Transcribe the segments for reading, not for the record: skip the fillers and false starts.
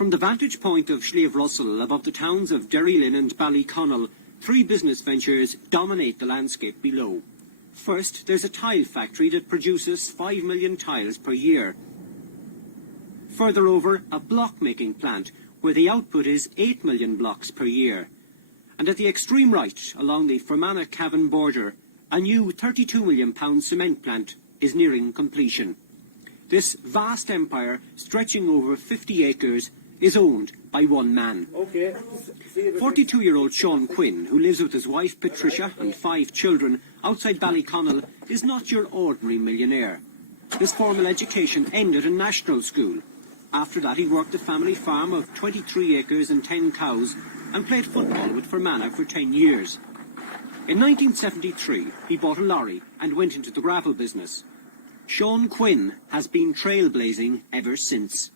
From the vantage point of Slieve Russell above the towns of Derrylin and Ballyconnell, three business ventures dominate the landscape below. First, there's a tile factory that produces 5 million tiles per year. Further over, a block-making plant, where the output is 8 million blocks per year. And at the extreme right, along the Fermanagh-Cavan border, a new £32 million cement plant is nearing completion. This vast empire, stretching over 50 acres, is owned by one man. 42-year-old Seán Quinn, who lives with his wife Patricia and 5 children outside Ballyconnell, is not your ordinary millionaire. His formal education ended in national school. After that, he worked a family farm of 23 acres and 10 cows and played football with Fermanagh for 10 years. In 1973, he bought a lorry and went into the gravel business. Seán Quinn has been trailblazing ever since.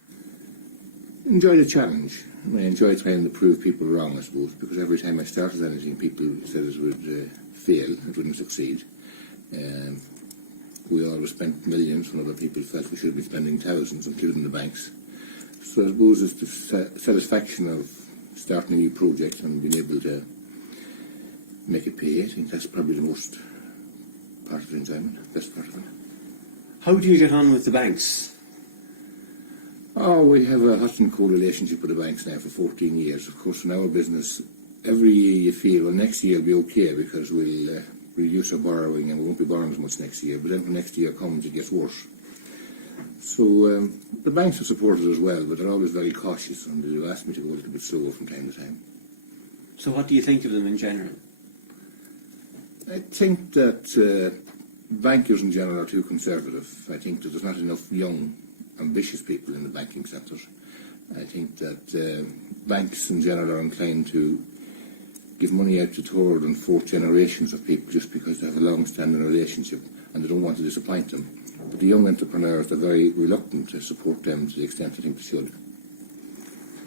Enjoy the challenge. I enjoy trying to prove people wrong, I suppose, because every time I started anything, people said it would fail, it wouldn't succeed. We always spent millions when other people felt we should be spending thousands, including the banks. So I suppose it's the satisfaction of starting a new project and being able to make it pay. I think that's probably the most part of the enjoyment, best part of it. How do you get on with the banks? Oh, we have a hot and cold relationship with the banks now for 14 years. Of course, in our business, every year you feel, well, next year will be okay because we'll reduce our borrowing and we won't be borrowing as much next year. But then when next year comes, it gets worse. So the banks are supported as well, but they're always very cautious and they do ask me to go a little bit slower from time to time. So what do you think of them in general? I think that bankers in general are too conservative. I think that there's not enough young, ambitious people in the banking sector. I think that banks in general are inclined to give money out to third and fourth generations of people just because they have a long-standing relationship and they don't want to disappoint them. But the young entrepreneurs are very reluctant to support them to the extent I think they should.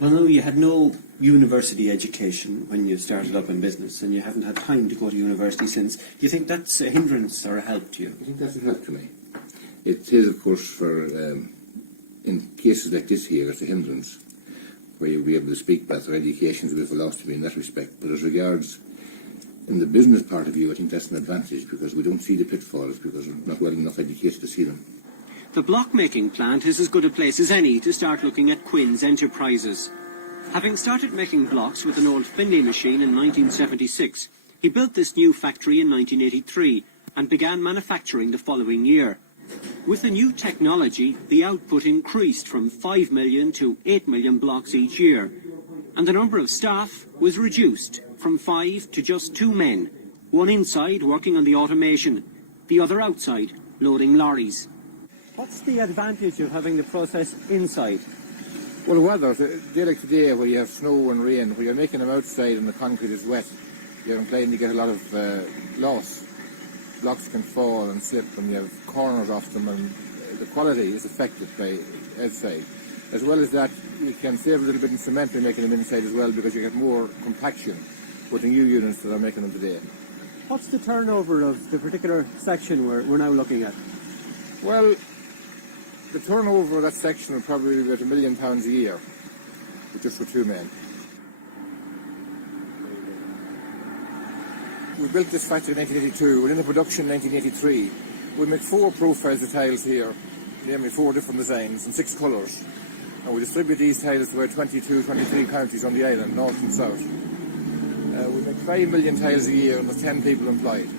Well, no, you had no university education when you started up in business and you haven't had time to go to university since. Do you think that's a hindrance or a help to you? I think that's a help to me. It is, of course, for in cases like this here, it's a hindrance where you'll be able to speak better. Education is a bit of a philosophy in that respect. But as regards in the business part of you, I think that's an advantage because we don't see the pitfalls because we're not well enough educated to see them. The block-making plant is as good a place as any to start looking at Quinn's enterprises. Having started making blocks with an old Finlay machine in 1976, he built this new factory in 1983 and began manufacturing the following year. With the new technology, the output increased from 5 million to 8 million blocks each year, and the number of staff was reduced from 5 to just 2 men, one inside working on the automation, the other outside loading lorries. What's the advantage of having the process inside? Well, weather, a day like today where you have snow and rain, where you're making them outside and the concrete is wet, you're inclined to get a lot of loss. Blocks can fall and slip and you have corners off them and the quality is affected by outside. As well as that, you can save a little bit in cement by making them inside as well because you get more compaction with the new units that are making them today. What's the turnover of the particular section we're now looking at? Well, the turnover of that section will probably be about £1 million a year, just for 2 men. We built this factory in 1982. We're in the production in 1983. We make 4 profiles of tiles here, namely 4 different designs and 6 colours. And we distribute these tiles to about 22, 23 counties on the island, north and south. We make 5 million tiles a year and there's 10 people employed.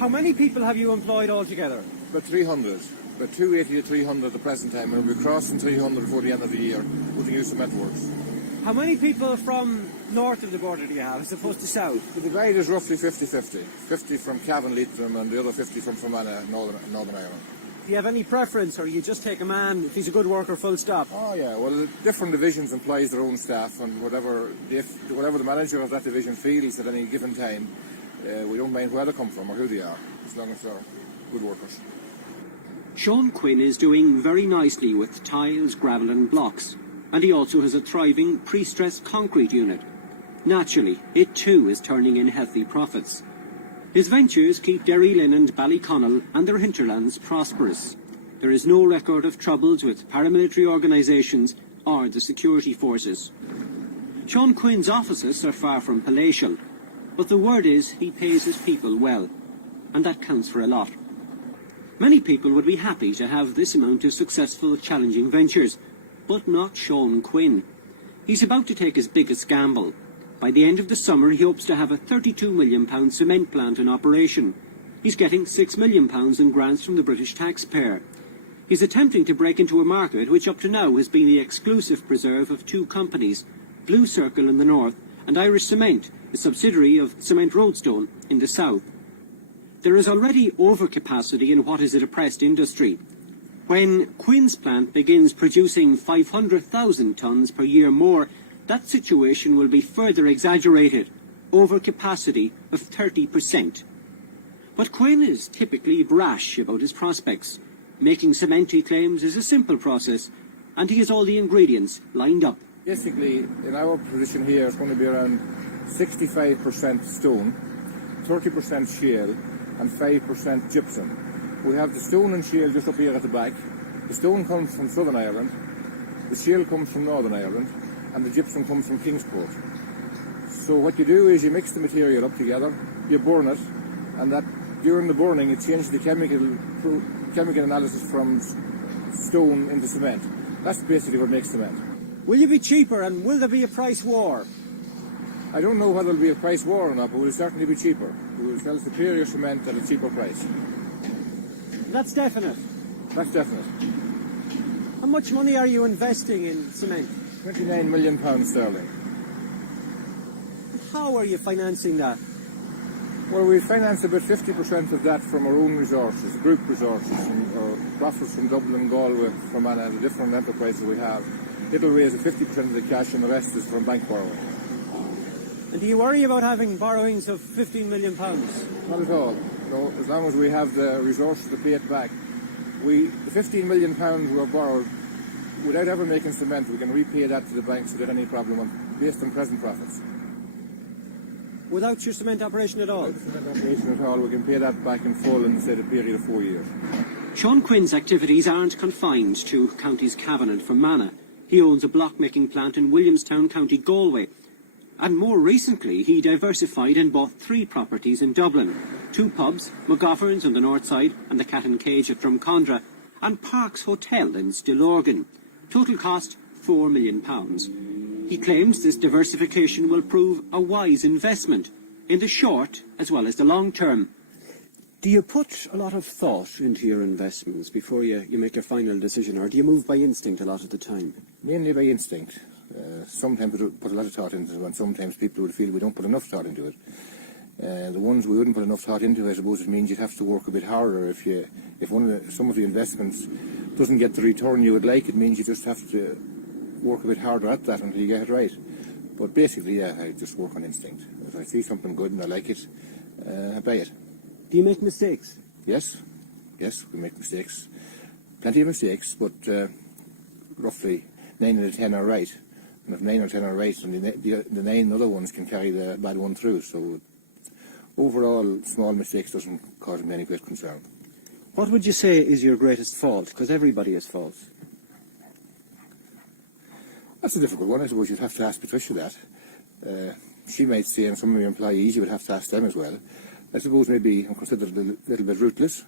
How many people have you employed altogether? About 300. About 280 to 300 at the present time, and we'll be crossing 300 before the end of the year with the new cement works. How many people from north of the border do you have as opposed to south? The divide is roughly 50-50. 50 from Cavan, Leitrim, and the other 50 from Fermanagh, Northern Ireland. Do you have any preference, or you just take a man if he's a good worker, full stop? Oh yeah, well, the different divisions employs their own staff, and whatever the manager of that division feels at any given time, we don't mind where they come from or who they are, as long as they're good workers. Seán Quinn is doing very nicely with tiles, gravel and blocks, and he also has a thriving pre-stressed concrete unit. Naturally, it too is turning in healthy profits. His ventures keep Derrylin and Ballyconnell and their hinterlands prosperous. There is no record of troubles with paramilitary organisations or the security forces. Seán Quinn's offices are far from palatial, but the word is he pays his people well, and that counts for a lot. Many people would be happy to have this amount of successful, challenging ventures, but not Seán Quinn. He's about to take his biggest gamble. By the end of the summer, he hopes to have a £32 million cement plant in operation. He's getting £6 million in grants from the British taxpayer. He's attempting to break into a market which up to now has been the exclusive preserve of two companies, Blue Circle in the north and Irish Cement, a subsidiary of Cement Roadstone, in the south. There is already overcapacity in what is a depressed industry. When Quinn's plant begins producing 500,000 tonnes per year more, that situation will be further exaggerated, overcapacity of 30%. But Quinn is typically brash about his prospects. Making cement, he claims, is a simple process, and he has all the ingredients lined up. Basically, in our position here, it's going to be around 65% stone, 30% shale, and 5% gypsum. We have the stone and shale just up here at the back. The stone comes from Southern Ireland, the shale comes from Northern Ireland, and the gypsum comes from Kingsport. So what you do is you mix the material up together, you burn it, and that during the burning it changes the chemical analysis from stone into cement. That's basically what makes cement. Will you be cheaper, and will there be a price war? I don't know whether there will be a price war or not, but it will certainly be cheaper. We will sell superior cement at a cheaper price. That's definite. That's definite. How much money are you investing in cement? £29 million sterling. How are you financing that? Well, we finance about 50% of that from our own resources, group resources, or profits from Dublin, Galway, from the different enterprises we have. It'll raise 50% of the cash, and the rest is from bank borrowing. And do you worry about having borrowings of £15 million? Not at all. No, as long as we have the resources to pay it back. The £15 million we borrowed, without ever making cement, we can repay that to the banks without any problem, based on present profits. Without your cement operation at all? Without the cement operation at all, we can pay that back in full in, say, a period of 4 years. Seán Quinn's activities aren't confined to Counties Cavan and Fermanagh. He owns a block-making plant in Williamstown, County Galway. And more recently, he diversified and bought 3 properties in Dublin. 2 pubs, McGoffern's on the north side and the Cat and Cage at Drumcondra, and Parks Hotel in Stillorgan. Total cost £4 million. He claims this diversification will prove a wise investment, in the short as well as the long term. Do you put a lot of thought into your investments before you make your final decision, or do you move by instinct a lot of the time? Mainly by instinct. Sometimes we put a lot of thought into it, and sometimes people would feel we don't put enough thought into it. The ones we wouldn't put enough thought into, I suppose it means you'd have to work a bit harder. If some of the investments doesn't get the return you would like, it means you just have to work a bit harder at that until you get it right. But basically, yeah, I just work on instinct. If I see something good and I like it, I buy it. Do you make mistakes? Yes, we make mistakes. Plenty of mistakes, but roughly 9 out of 10 are right. And if 9 or 10 are right, then the 9 other ones can carry the bad one through. So overall, small mistakes doesn't cause me any great concern. What would you say is your greatest fault? Because everybody has faults. That's a difficult one. I suppose you'd have to ask Patricia that. She might say, and some of your employees, you would have to ask them as well. I suppose maybe I'm considered a little bit ruthless.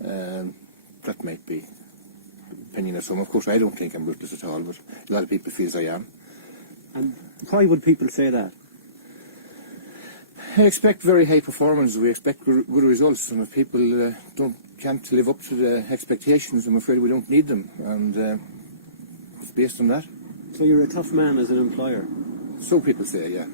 That might be the opinion of some. Of course, I don't think I'm ruthless at all, but a lot of people feel I am. And why would people say that? I expect very high performance. We expect good results, and if people can't live up to the expectations, I'm afraid we don't need them, and it's based on that. So you're a tough man as an employer? So people say, yeah.